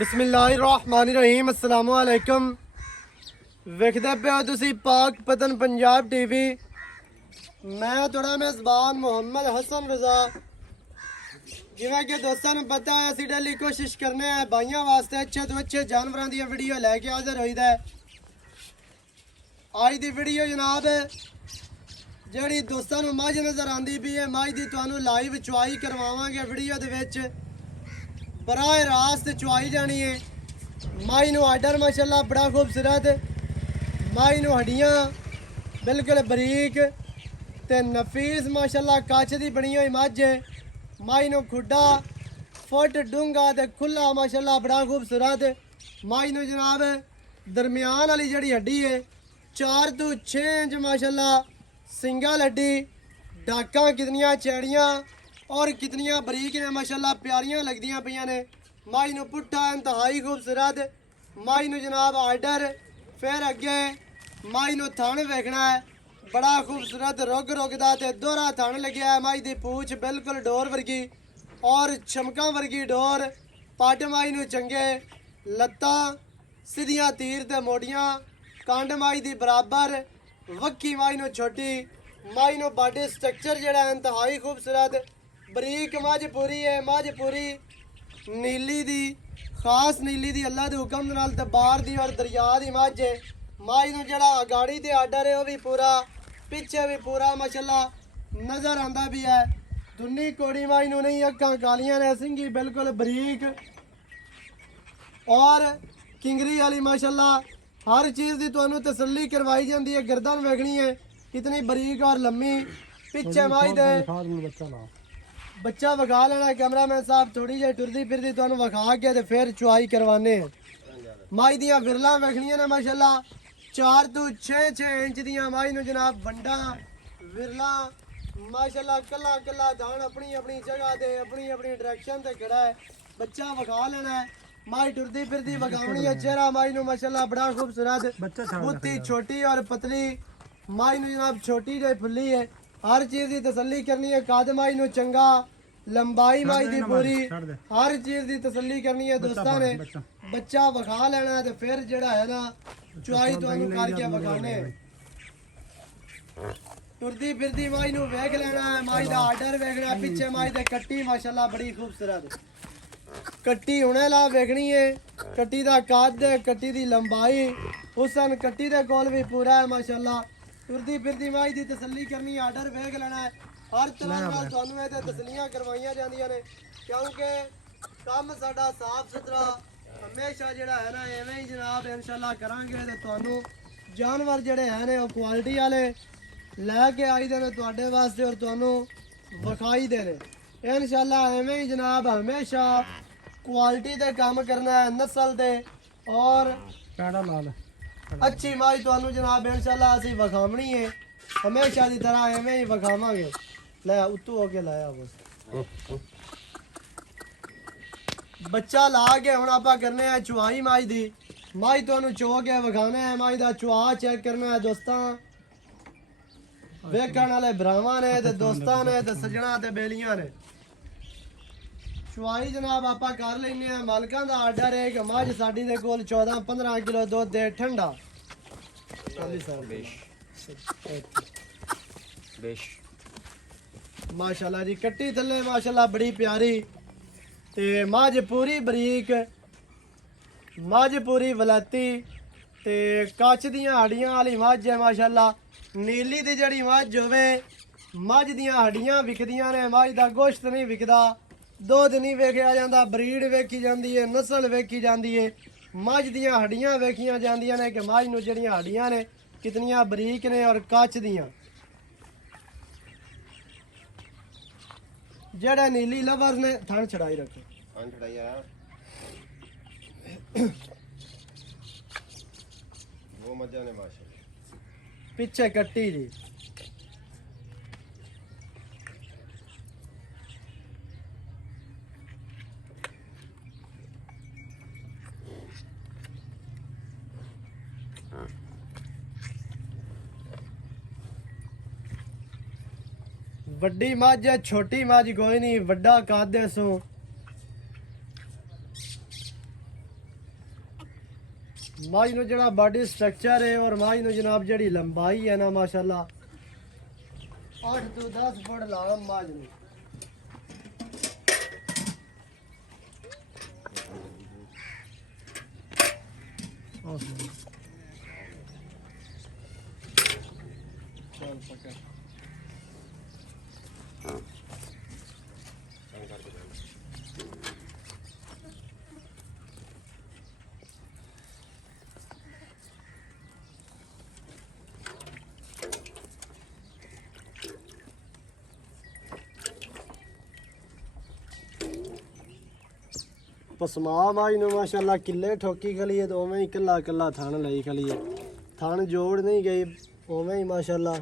बिस्मिल्लाहिर्रहमानिर्रहीम अस्सलामु अलैकुम। वेखदे पे हो तुसी पाक पतन पंजाब टीवी। मैं थोड़ा मेज़बान मोहम्मद हसन रज़ा। जिवें कि दोस्तों नूं पता है असीं डेली कोशिश करने हैं भाइयों वास्ते अच्छे तो अच्छे जानवरों दी वीडियो लैके हाज़र होईदा है। अज दी वीडियो जनाब जिहड़ी दोस्तों नूं मझ नज़र आंदी पई है, मझ दी तुहानूं लाइव चुआई करवावांगे। वीडियो दे विच बराह रास्त चुआई जानी है। माई नूं आर्डर माशाल्लाह बड़ा खूबसूरत, माई नूं हड्डियां बिल्कुल बरीक ते नफीस माशाल्लाह कच दी बनी हुई मझ है। माई नूं खुड्डा फुट डूंगा ते खुला माशाल्लाह बड़ा खूबसूरत। माई नूं जनाब दरमियान वाली जिहड़ी हड्डी है 4 तो 6 इंच माशाल्लाह सिंगल हड्डी। डाकां कितनियां चैड़ियां और कितनियां बरीक ने माशाल्लाह प्यारियां लगदियां पईयां ने। माई नूं पुट्ठा इंतहाई खूबसूरत। माई नूं जनाब आर्डर फिर अगे माई नूं थण वेखना है बड़ा खूबसूरत रुग रुगदा ते दोहरा थण लग्या है। माई दी पूछ बिल्कुल डोर वर्गी और चमकां वर्गी डोर। पट माई नूं चंगे, लत्तां सीधियां तीर ते मोड़ियां, कंड माई दी बराबर, वक्की माई नूं छोटी। माई नूं बॉडी स्ट्रक्चर जिहड़ा इंतहाई खूबसूरत बरीक मझ पूरी है। मझ पूरी नीली दी, खास नीली दी अल्लाह दे हुक्म नाल ते बाहर दी और दरिया दी मझ है। माई नूं जिहड़ा अगाड़ी ते आर्डर है वह भी पूरा, पिछे भी पूरा माशाल्लाह नज़र आंदा भी है। दुन्नी कोड़ी माई नूं नहीं, अक्खां कालियां ने, सिंगी बिल्कुल बरीक और किंगरी वाली माशाल्लाह हर चीज़ की तुहानूं तसल्ली करवाई जाती है। गर्दन वेखनी है कितनी बरीक और लम्मी। पिछे माई दे बच्चा विखा लेना कैमरामैन साहब, थोड़ी जी टुरदी फिरदी तुहानूं विखा के ते फिर चुआई करवाने। माई दियां विरलां वेखनियां ने माशाल्लाह 4 तो 6 इंच दियां। माई नूं जनाब बंडा विरलां माशाल्लाह कला कला दान अपनी अपनी जगह ते अपनी अपनी डायरेक्शन ते खड़ा है। बच्चा विखा लेना है, माई टुरदी फिरदी विखावनी है। चेहरा माई नूं माशाल्लाह बड़ा खूबसूरत, बुत्ती छोटी और पतली। माई नूं जनाब छोटी जी फुल्ली है। हर चीज़ की तसल्ली करनी है। कद माई नूं चंगा, लंबाई माई दी पूरी, हर चीज़ की तसल्ली करनी है दोस्तां ने। बच्चा विखा लेना है तो फिर जिहड़ा है ना चुआई तुहानूं करके विखाने। टुरदी फिरदी माई नूं वेख लेना है। माई दा आर्डर वेखना, पिछे माई दे कट्टी माशाल्लाह बड़ी खूबसूरत कट्टी हुणे ला वेखनी है। कट्टी दा कद, कट्टी दी लंबाई, हुसन कट्टी दे कोल भी पूरा है माशाल्लाह। टुरदी फिरदी माई दी तसल्ली करनी, आर्डर वेख लेना है। हर तरह नाल तुहानूं इह ते तसल्लियां करवाईयां जांदियां ने, क्योंकि काम साडा साफ सुथरा हमेशा जिहड़ा है ना एवें ही जनाब इंशाल्लाह करांगे ते तुहानूं जानवर जिहड़े है ने ओह क्वालिटी वाले लैके आई दे ने तुहाडे वास्ते और तुहानूं विखाई दे ने। इंशाल्लाह एवें ही जनाब हमेशा क्वालिटी दे काम करना है, नस्ल दे और अच्छी माई तुहानूं जनाब इंशाल्लाह असीं विखावनी है। हमेशा की तरह एवें ही विखावांगे। लै उत्तू होके लाया बस बच्चा ला के हुण आपां करने हैं चुआई माई दी। माई तुहानूं चो के विखाने हैं, माई दा चुआ चेक करना है दोस्तां। वेखण वाले भरावां ने ते दोस्तां ने ते सज्जणा ते बेलियां ने। चुआई जनाब आपां कर लैने हैं। मालकां दा आर्डर है कि मझ साडी दे कोल 14-15 किलो दुध दे ठंडा। माशाल्लाह जी कट्टी थल्ले माशाल्लाह बड़ी प्यारी ते मझ पूरी बरीक, मझ पूरी वलैती ते कच दियां हड्डियां वाली मझ है माशाल्लाह। नीली दी जड़ी मझ होवे, मझ दियां हड्डियां विकदियां ने, मझ दा गोश्त नहीं विकदा, दुध नहीं वेखिया जांदा, ब्रीड वेखी जांदी है, नस्ल वेखी जांदी है। मझ दियां हड्डियां वेखियां जांदियां ने कि मझ नूं जड़ियां हड्डियां ने कितनियां बरीक ने और कच दियां। जेड़े नीली लवर्स ने थण छड़ाई रखो, वो मजा ने माशाल्लाह। पिछे कट्टी जी वड्डी मझ है, छोटी मझ कोई नहीं, वड्डा कद है सो ਮਾਝ ਨੂੰ ਜਿਹੜਾ ਬਾਡੀ ਸਟਰਕਚਰ ਹੈ ਔਰ ਮਾਝ ਨੂੰ ਜਨਾਬ ਜਿਹੜੀ ਲੰਬਾਈ ਹੈ ਨਾ ਮਾਸ਼ਾਅੱਲਾ 8 ਤੋਂ 10 ਫੁੱਟ ਲਾ ਮਾਝ ਨੂੰ। ਚੱਲ ਪਕੜ ਪਸਮਾ ਮਾਝ ਨੂੰ ਮਾਸ਼ਾਅੱਲਾ ਕਿੱਲੇ ਠੋਕੀ ਖਲੀ ਹੈ ਤੇ ਉਵੇਂ ਹੀ ਕਿੱਲਾ ਕਿੱਲਾ ਥਣ ਲਈ ਖਲੀ ਹੈ। ਥਣ ਜੋੜ ਨਹੀਂ ਗਈ ਉਵੇਂ ਹੀ ਮਾਸ਼ਾਅੱਲਾ।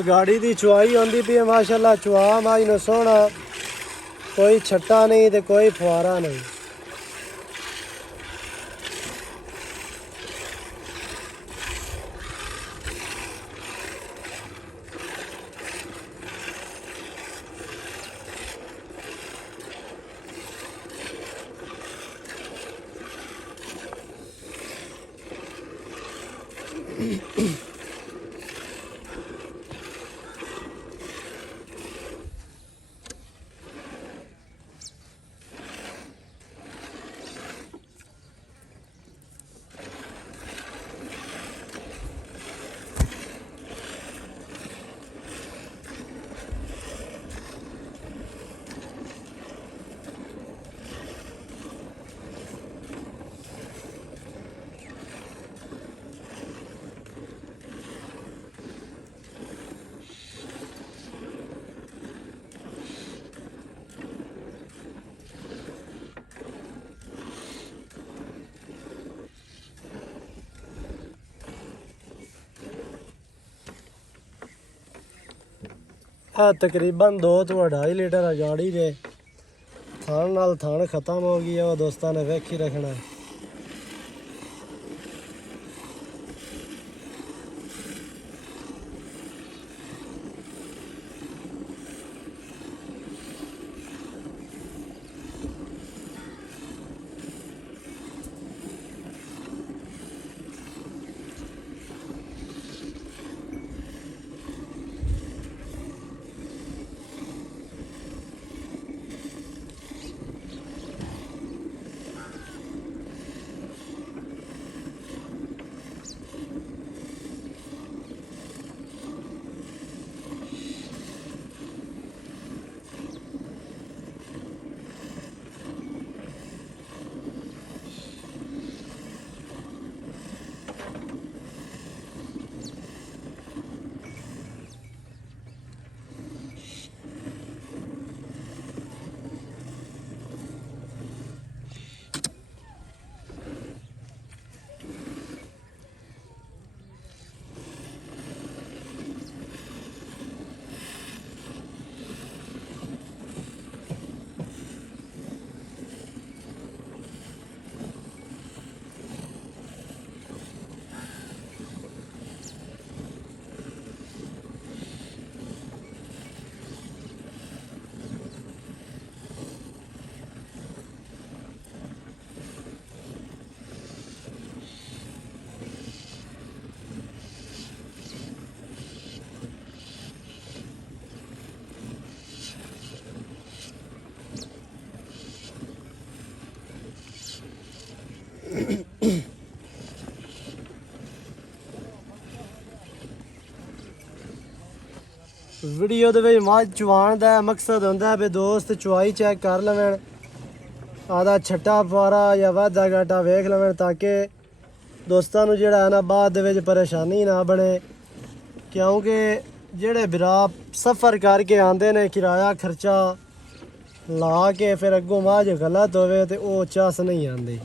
गाड़ी की चुआई आती पी है माशाल्लाह। चुआ माज न सोहना, कोई छट्टा नहीं तो कोई फुआरा नहीं। तकरीबन 2 ਤੋਂ 2.5 लीटर गाड़ी ਦੇ थान नाल थान खत्म हो गई है। वो दोस्तों ने वेख ही रखना है। ਵੀਡੀਓ ਦੇ ਵਿੱਚ ਮੱਝ ਚਵਾਉਣ ਦਾ ਮਕਸਦ ਹੁੰਦਾ ਵੀ ਦੋਸਤ ਚਵਾਈ ਚੈੱਕ ਕਰ ਲਵਣ, ਆਦਾ ਛੱਟਾ ਫਾਰਾ ਜਾਂ ਵਾਧਾ ਘਾਟਾ ਵੇਖ ਲਵਣ, ਤਾਂ ਕਿ ਦੋਸਤਾਂ ਨੂੰ ਜਿਹੜਾ ਹੈ ਨਾ ਬਾਅਦ ਦੇ ਵਿੱਚ ਪਰੇਸ਼ਾਨੀ ਨਾ ਬਣੇ। ਕਿਉਂਕਿ ਜਿਹੜੇ ਵੀਰਾ ਸਫ਼ਰ ਕਰਕੇ ਆਉਂਦੇ ਨੇ ਕਿਰਾਇਆ ਖਰਚਾ ਲਾ ਕੇ ਫਿਰ ਅੱਗੋਂ ਮੱਝ ਗਲਤ ਹੋਵੇ ਤੇ ਉਹ ਚੱਸ ਨਹੀਂ ਆਉਂਦੀ।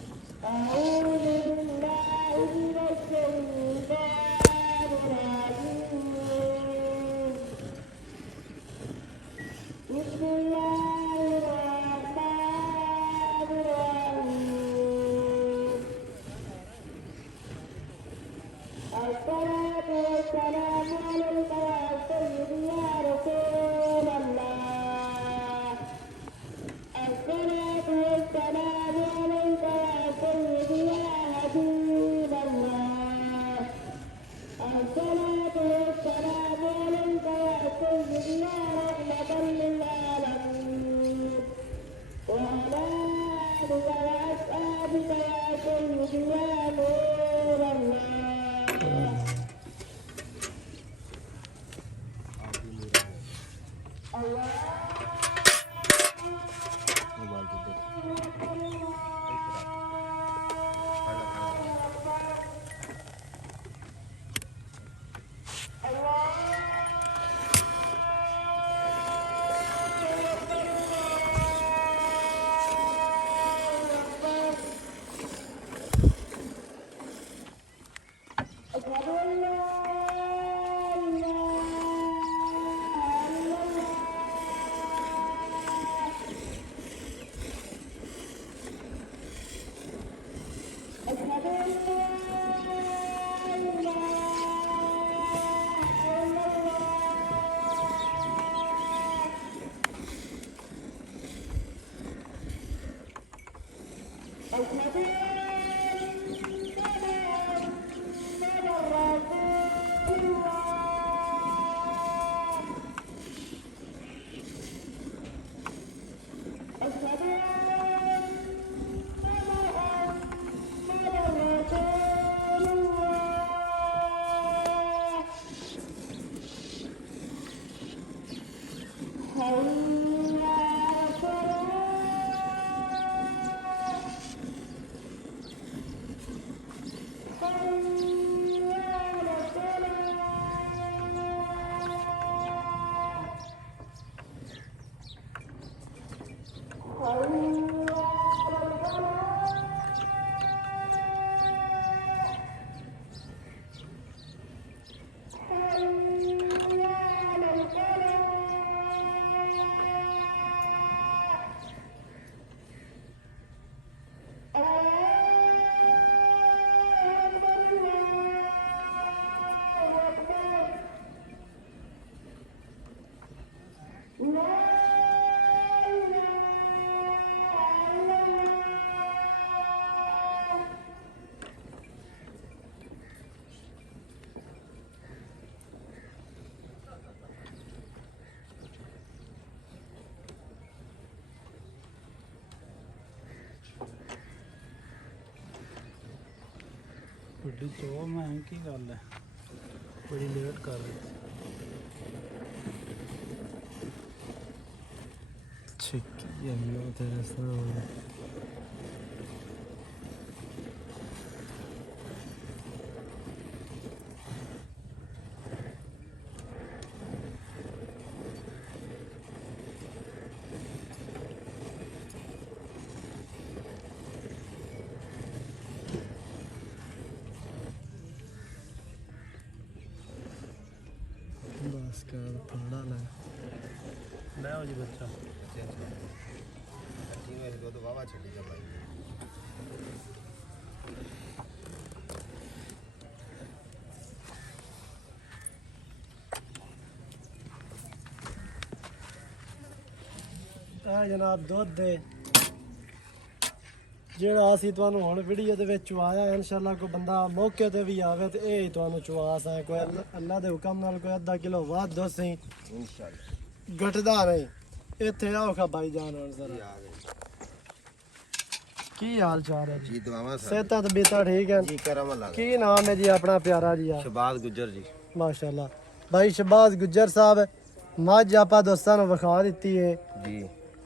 ਵੱਡੀ ਚੋ ਮੈਂ ਕੀ ਗੱਲ ਹੈ, ਬੜੀ ਲੇਟ ਕਰ ਰਹੀ ਠੀਕ ਹੈ ਮੈਂ ਤੇਰੇ ਸਾਹਮਣੇ बस कर थोड़ा लगा ਲੈ ਹੋ ਜੀ ਬੱਚਾ। ਦੁੱਧ ਵਾਵਾ ਛੱਡੀ ਜਾ ਭਾਈ। ਆ ਜਨਾਬ ਦੁੱਧ ਦੇ ਜਿਹੜਾ ਅਸੀਂ ਤੁਹਾਨੂੰ ਹੁਣ ਵੀਡੀਓ ਦੇ ਵਿੱਚ ਚਵਾਇਆ, ਇਨਸ਼ਾਅੱਲਾ ਕੋਈ ਬੰਦਾ ਮੌਕੇ ਤੇ ਵੀ ਆਵੇ ਤੇ ਇਹ ਹੀ ਤੁਹਾਨੂੰ ਚਵਾ ਸਕੇ। ਕੋਈ ਅੱਲਾ ਦੇ ਹੁਕਮ ਨਾਲ ਕੋਈ ਅੱਧਾ ਕਿਲੋ ਵੱਧ ਦੁੱਧ ਸੀ ਇਨਸ਼ਾਅੱਲਾ ਘਟਦਾ ਨਹੀਂ। ਇੱਥੇ ਆਓ ਖਾ ਭਾਈ ਜਾਨ ਹੁਣ ਜ਼ਰਾ ਕੀ ਹਾਲ ਚਾਲ ਹੈ ਜੀ? ਦੁਆਵਾਂ ਸਿਹਤਾਂ ਤਬੀਅਤਾਂ ਠੀਕ ਹੈ ਜੀ? ਕਰਮ ਅੱਲਾ ਦਾ। ਕੀ ਨਾਮ ਹੈ ਜੀ ਆਪਣਾ ਪਿਆਰਾ ਜੀ? ਸ਼ਬਾਜ਼ ਗੁੱਜਰ ਜੀ। माशाल्लाह भाई शहबाज गुज्जर साहब ਮੱਝ ਆਪਾਂ ਦੋਸਤਾਂ ਨੂੰ ਵਿਖਾ ਦਿੱਤੀ ਹੈ ਜੀ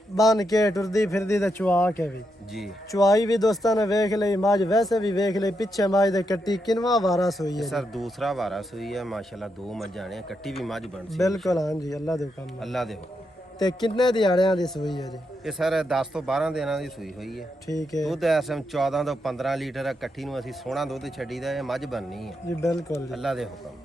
ਬਨ ਕੇ ਟੁਰਦੀ ਫਿਰਦੀ ਤੇ ਚੁਆ ਕੇ ਵੀ ਜੀ ਚੁਆਈ ਵੀ ਦੋਸਤਾਂ ਨੇ ਵੇਖ ਲਈ ਮੱਝ ਵੈਸੇ ਵੀ ਵੇਖ ਲਈ ਪਿੱਛੇ ਮੱਝ ਦੇ ਕੱਟੀ ਕਿੰਨਵਾ ਵਾਰਾ ਸੋਈ ਹੈ ਸਰ ਦੂਸਰਾ ਵਾਰਾ ਸੂਈ ਹੈ ਮਾਸ਼ਾਅੱਲਾ ਦੋ ਮੱਝਾਂ ਨੇ ਕੱਟੀ ਵੀ ਮੱਝ ਬਣ ਸੀ ਬਿਲਕੁਲ ਹਾਂਜੀ ਅੱਲਾ ਦੇ ਹੁਕਮ ਨਾਲ। ਅੱਲਾ ਦੇ ਹੁਕਮ। ਤੇ ਕਿੰਨੇ ਦਿਹਾੜਿਆਂ ਦੀ ਸੋਈ ਹੈ ਜੀ ਇਹ ਸਰ 10 ਤੋਂ 12 ਦਿਨਾਂ ਦੀ ਸੂਈ ਹੋਈ ਹੈ ਠੀਕ ਹੈ ਦੁੱਧ ਇਸ ਟਾਈਮ 14 ਤੋਂ 15 ਲੀਟਰ ਹੈ ਕੱਟੀ ਨੂੰ ਅਸੀਂ ਸੋਹਣਾ ਦੁੱਧ ਛੱਡੀਦਾ ਇਹ ਮੱਝ ਬਣਨੀ ਹੈ ਜੀ ਬਿਲਕੁਲ ਜੀ ਅੱਲਾ ਦੇ ਹੁਕਮ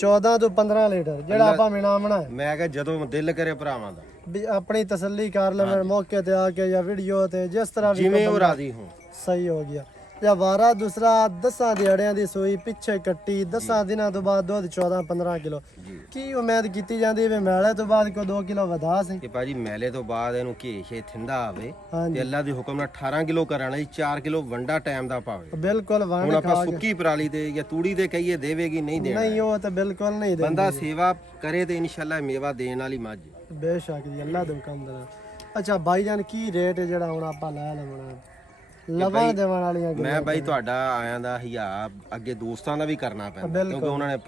14 ਤੋਂ 15 ਲੀਟਰ ਜਿਹੜਾ ਆਪਾਂ ਮਿਣਾਵਣਾ ਹੈ ਮੈਂ ਕਿਹਾ ਜਦੋਂ ਦਿਲ ਕਰੇ ਭਰਾਵਾਂ ਦਾ ਵੀ ਆਪਣੀ ਤਸੱਲੀ ਕਰ ਲੈਣ ਮੌਕੇ ਤੇ ਆ ਕੇ ਜਾਂ ਵੀਡੀਓ ਤੇ ਜਿਸ ਤਰ੍ਹਾਂ ਵੀ ਜਿਵੇਂ ਉਹ ਰਾਜ਼ੀ ਹੋਣ ਸਹੀ ਹੋ ਗਿਆ ਜਾਂ ਵਾਰਾ ਦੂਸਰਾ 10 ਦਿਹਾੜਿਆਂ ਦੀ ਸੋਈ ਪਿੱਛੇ ਕੱਟੀ 10 ਦਿਨਾਂ ਤੋਂ ਬਾਅਦ ਦੁੱਧ 14-15 ਕਿਲੋ ਜੀ ਕੀ ਉਮੀਦ ਕੀਤੀ ਜਾਂਦੀ ਵੀ ਮੈਲੇ ਤੋਂ ਬਾਅਦ ਕੋ 2 ਕਿਲੋ ਵਧਾ ਸੀ ਕਿ ਭਾਜੀ ਮੈਲੇ ਤੋਂ ਬਾਅਦ ਇਹਨੂੰ ਘੇਸ਼ੇ ਥਿੰਦਾ ਆਵੇ ਹਾਂਜੀ ਤੇ ਅੱਲਾ ਦੇ ਹੁਕਮ ਨਾਲ 18 ਕਿਲੋ ਕਰਾਣਾ ਜੀ 4 ਕਿਲੋ ਵੰਡਾ ਟਾਈਮ ਦਾ ਪਾਵੇ ਬਿਲਕੁਲ ਹੁਣ ਵੰਡ ਆਪਾਂ ਖਾ ਕੇ ਸੁੱਕੀ ਪਰਾਲੀ ਤੇ ਜਾਂ ਤੂੜੀ ਤੇ ਕਹੀਏ ਦੇਵੇਗੀ ਨਹੀਂ ਦੇਣਾ ਨਹੀਂ ਉਹ ਤਾਂ ਬਿਲਕੁਲ ਨਹੀਂ ਦੇ ਬੰਦਾ ਸੇਵਾ ਕਰੇ ਤੇ ਇਨਸ਼ਾਅੱਲਾ ਮੇਵਾ ਦੇਣ ਵਾਲੀ ਮੱਝ ਬੇਸ਼ੱਕ ਜੀ ਅੱਲਾ ਦੇ ਹੁਕਮ ਦਾ ਅੱਛਾ ਭਾਈ ਜਾਨ ਕੀ ਰੇਟ ਹੈ ਜਿਹੜਾ ਹੁਣ ਆਪਾਂ ਲੈ ਲਵਣਾ ਲਵਣ ਦੇਵਣ ਵਾਲੀਆਂ ਮੈਂ ਬਾਈ ਤੁਹਾਡਾ ਆਇਆਂ ਦਾ ਹਿਆ ਅੱਗੇ ਦੋਸਤਾਂ ਦਾ ਵੀ ਕਰਨਾ ਪੈਂਦਾ ਕਿਉਂਕਿ ਉਹਨਾਂ ਨੇ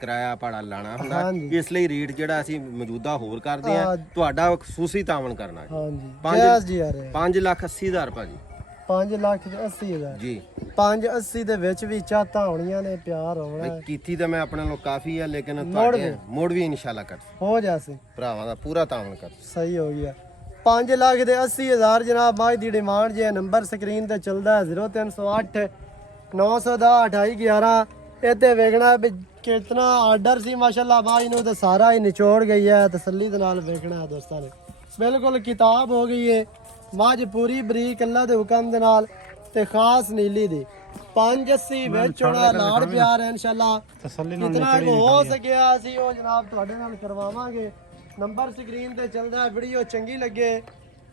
ਕਿਰਾਇਆ ਭਾੜਾ ਲਾਣਾ ਹੁੰਦਾ ਹਾਂਜੀ। ਇਸ ਲਈ ਰੇਟ ਜਿਹੜਾ ਅਸੀਂ ਮੌਜੂਦਾ ਹੋਰ ਕਰਦੇ ਆ ਤੁਹਾਡਾ ਖਸੂਸੀ ਤਾਵਨ ਕਰਨਾ ਹੈ ਹਾਂਜੀ ਜਾਇਜ਼ ਜੀ ਆ ਰਿਹਾ 5,80,000 ਭਾਜੀ 5,80,000 ਜੀ 580 ਦੇ ਵਿੱਚ ਵੀ ਚਾਹਤਾਂ ਹੋਣੀਆਂ ਨੇ ਪਿਆਰ ਹੋਣਾ ਬਈ ਕੀਤੀ ਤਾਂ ਮੈਂ ਆਪਣੇ ਲੋਕ ਕਾਫੀ ਆ ਲੇਕਿਨ ਤੁਹਾਡੇ ਮੋੜ ਵੀ ਇਨਸ਼ਾਅੱਲਾ ਕਰ ਹੋ ਜਾਸੇ ਭਰਾਵਾਂ ਦਾ ਪੂਰਾ ਤਾਵਨ ਕਰ ਸਹੀ ਹੋ ਗਿਆ 5 ਲੱਖ ਦੇ 80,000 ਜਨਾਬ ਮਾਝ ਦੀ ਡਿਮਾਂਡ ਜੇ ਨੰਬਰ ਸਕਰੀਨ ਤੇ ਚੱਲਦਾ 0308 910 2811 ਇੱਥੇ ਵੇਖਣਾ ਵੀ ਕਿਤਨਾ ਆਰਡਰ ਸੀ ਮਾਸ਼ਾਅੱਲਾ ਮਾਝ ਨੂੰ ਤੇ ਸਾਰਾ ਹੀ ਨਿਚੋੜ ਗਈ ਹੈ ਤਸੱਲੀ ਦੇ ਨਾਲ ਵੇਖਣਾ ਹੈ ਦੋਸਤਾਂ ਨੇ ਬਿਲਕੁਲ ਕਿਤਾਬ ਹੋ ਗਈ ਹੈ ਮਾਝ ਪੂਰੀ ਬਰੀਕ ਅੱਲਾ ਦੇ ਹੁਕਮ ਦੇ ਨਾਲ ਤੇ ਖਾਸ ਨੀਲੀ ਦੀ 580 ਵਿੱਚ ਹੋਣਾ ਲਾੜ ਪਿਆਰ ਹੈ ਇਨਸ਼ਾਅੱਲਾ ਤਸੱਲੀ ਜਿਤਨਾ ਕੁ ਹੋ ਸਕਿਆ ਅਸੀਂ ਉਹ ਜਨਾਬ ਤੁਹਾਡੇ ਨਾਲ ਕਰਵਾਵਾਂਗੇ ਨੰਬਰ ਸਕਰੀਨ ਤੇ ਚੱਲਦਾ ਹੈ ਵੀਡੀਓ ਚੰਗੀ ਲੱਗੇ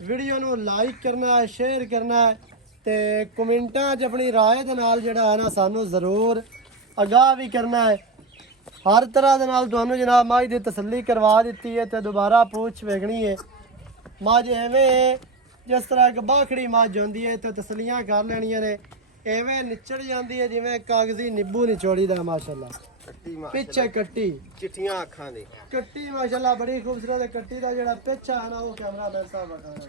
ਵੀਡੀਓ ਨੂੰ ਲਾਈਕ ਕਰਨਾ ਹੈ ਸ਼ੇਅਰ ਕਰਨਾ ਹੈ ਤੇ ਕਮੈਂਟਾਂ 'ਚ ਆਪਣੀ ਰਾਏ ਦੇ ਨਾਲ ਜਿਹੜਾ ਹੈ ਨਾ ਸਾਨੂੰ ਜ਼ਰੂਰ ਅਗਾਹ ਵੀ ਕਰਨਾ ਹੈ ਹਰ ਤਰ੍ਹਾਂ ਦੇ ਨਾਲ ਤੁਹਾਨੂੰ ਜਨਾਬ ਮਾਝ ਦੀ ਤਸੱਲੀ ਕਰਵਾ ਦਿੱਤੀ ਹੈ ਤੇ ਦੁਬਾਰਾ ਪੁੱਛ ਵੇਖਣੀ ਹੈ ਮਾਝ ਐਵੇਂ ਹੈ, ਜਿਸ ਤਰ੍ਹਾਂ ਇੱਕ ਬਾਖੜੀ ਮੱਝ ਹੁੰਦੀ ਹੈ ਤੇ ਤਸੱਲੀਆਂ ਕਰ ਲੈਣੀਆਂ ਨੇ ਐਵੇਂ ਨਿਚੜ ਜਾਂਦੀ ਹੈ ਜਿਵੇਂ ਕਾਗਜ਼ੀ ਨਿੰਬੂ ਨਿਚੋੜੀ ਦਾ ਮਾਸ਼ਾਅੱਲਾ ਪਿੱਛੇ ਕੱਟੀ ਚਿੱਟੀਆਂ ਅੱਖਾਂ ਦੇ ਕੱਟੀ ਮਾਸ਼ਾਅੱਲਾ ਬੜੀ ਖੂਬਸੂਰਤ ਹੈ ਕੱਟੀ ਦਾ ਜਿਹੜਾ ਪਿੱਛਾ ਹੈ ਨਾ ਉਹ ਕੈਮਰਾ ਮੈਨ ਸਾਹਿਬ ਬਖਾਣਾ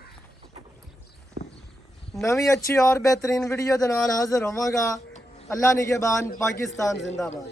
ਨਵੀਂ ਅੱਛੀ ਔਰ ਬਿਹਤਰੀਨ ਵੀਡੀਓ ਦੇ ਨਾਲ ਹਾਜ਼ਰ ਹੋਵਾਂਗਾ ਅੱਲਾ ਨਿਗਹਿਬਾਨ ਪਾਕਿस्तान जिंदाबाद